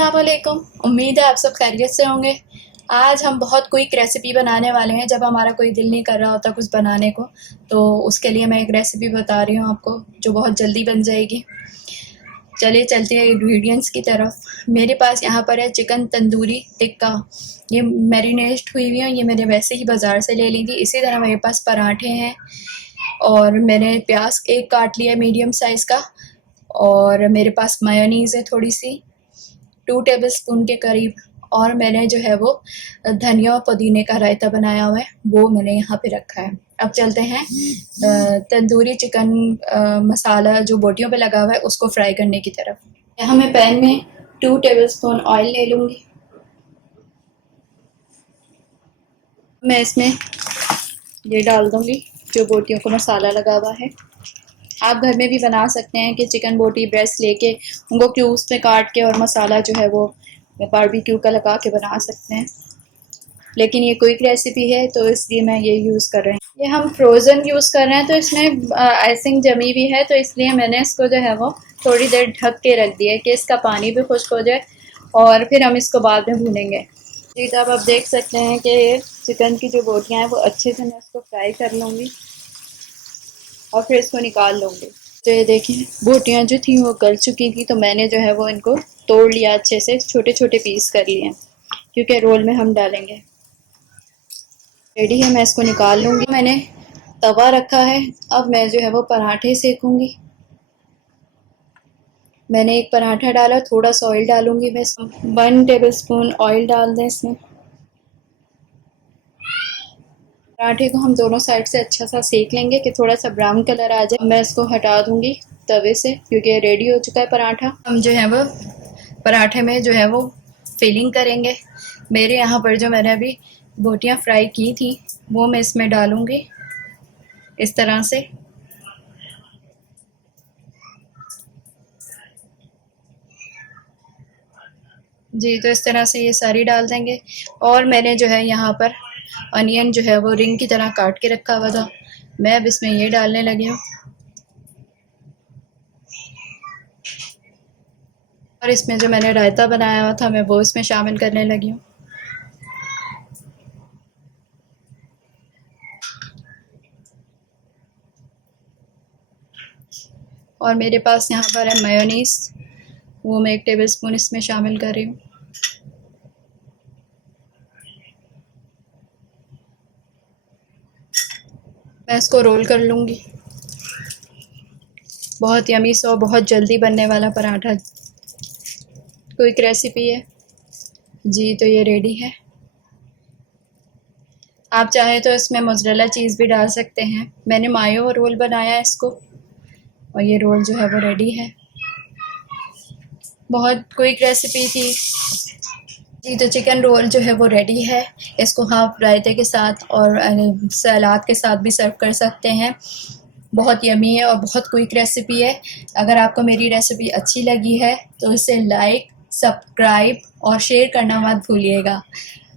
अस्सलाम वालेकुम। उम्मीद है आप सब खैरियत से होंगे। आज हम बहुत क्विक रेसिपी बनाने वाले हैं। जब हमारा कोई दिल नहीं कर रहा होता कुछ बनाने को, तो उसके लिए मैं एक रेसिपी बता रही हूँ आपको जो बहुत जल्दी बन जाएगी। चलिए चलते हैं इंग्रेडिएंट्स की तरफ। मेरे पास यहाँ पर है चिकन तंदूरी टिक्का। ये मैरिनेट हुई हुई है, ये मैंने वैसे ही बाज़ार से ले ली थी। इसी तरह मेरे पास पराठे हैं और मैंने प्याज एक काट लिया मीडियम साइज़ का, और मेरे पास मायोनीज़ है थोड़ी सी 2 टेबलस्पून के करीब, और मैंने जो है वो धनिया और पुदीने का रायता बनाया हुआ है, वो मैंने यहाँ पे रखा है। अब चलते हैं तंदूरी चिकन मसाला जो बोटियों पे लगा हुआ है उसको फ्राई करने की तरफ। यहाँ मैं पैन में 2 टेबलस्पून ऑयल ले लूँगी। मैं इसमें ये डाल दूँगी जो बोटियों को मसाला लगा हुआ है। आप घर में भी बना सकते हैं कि चिकन बोटी ब्रेस्ट लेके उनको क्यूब्स में काट के और मसाला जो है वो बारबेक्यू का लगा के बना सकते हैं, लेकिन ये क्विक रेसिपी है तो इसलिए मैं ये यूज़ कर रहे हैं। ये हम फ्रोज़न यूज़ कर रहे हैं तो इसमें आइसिंग जमी हुई है, तो इसलिए मैंने इसको जो है वो थोड़ी देर ढक के रख दिया है कि इसका पानी भी खुश्क हो जाए, और फिर हम इसको बाद में भूनेंगे। जी, तो अब आप देख सकते हैं कि चिकन की जो बोटियाँ हैं वो अच्छे से मैं इसको फ्राई कर लूँगी और फिर इसको निकाल लूँगी। तो ये देखिए बोटियाँ जो थी वो गल चुकी थी, तो मैंने जो है वो इनको तोड़ लिया, अच्छे से छोटे छोटे पीस कर लिए क्योंकि रोल में हम डालेंगे। रेडी है, मैं इसको निकाल लूँगी। मैंने तवा रखा है, अब मैं जो है वो पराठे सेकूँगी। मैंने एक पराठा डाला, थोड़ा सा ऑयल डालूँगी मैं। 1 टेबलस्पून ऑयल डाल दें इसमें। पराठे को हम दोनों साइड से अच्छा सा सेक लेंगे कि थोड़ा सा ब्राउन कलर आ जाए। मैं इसको हटा दूंगी तवे से क्योंकि रेडी हो चुका है पराठा। हम जो है वो पराठे में जो है वो फिलिंग करेंगे। मेरे यहाँ पर जो मैंने अभी बोटियाँ फ्राई की थी वो मैं इसमें डालूंगी इस तरह से। जी, तो इस तरह से ये सारी डाल देंगे। और मैंने जो है यहाँ पर अनियन जो है वो रिंग की तरह काट के रखा हुआ था, मैं अब इसमें ये डालने लगी हूँ। और इसमें जो मैंने रायता बनाया हुआ था मैं वो इसमें शामिल करने लगी हूँ। और मेरे पास यहाँ पर है मेयोनीज़, वो मैं 1 टेबलस्पून इसमें शामिल कर रही हूँ। मैं इसको रोल कर लूँगी। बहुत यमी सा, बहुत जल्दी बनने वाला पराठा, क्विक रेसिपी है जी। तो ये रेडी है। आप चाहें तो इसमें मोज़रेला चीज़ भी डाल सकते हैं। मैंने मायो रोल बनाया है इसको, और ये रोल जो है वो रेडी है। बहुत क्विक रेसिपी थी जी। तो चिकन रोल जो है वो रेडी है। इसको आप रायते के साथ और सलाद के साथ भी सर्व कर सकते हैं। बहुत यमी है और बहुत क्विक रेसिपी है। अगर आपको मेरी रेसिपी अच्छी लगी है तो इसे लाइक, सब्सक्राइब और शेयर करना मत भूलिएगा।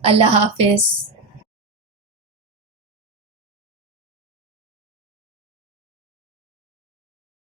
अल्लाह हाफ़िज़।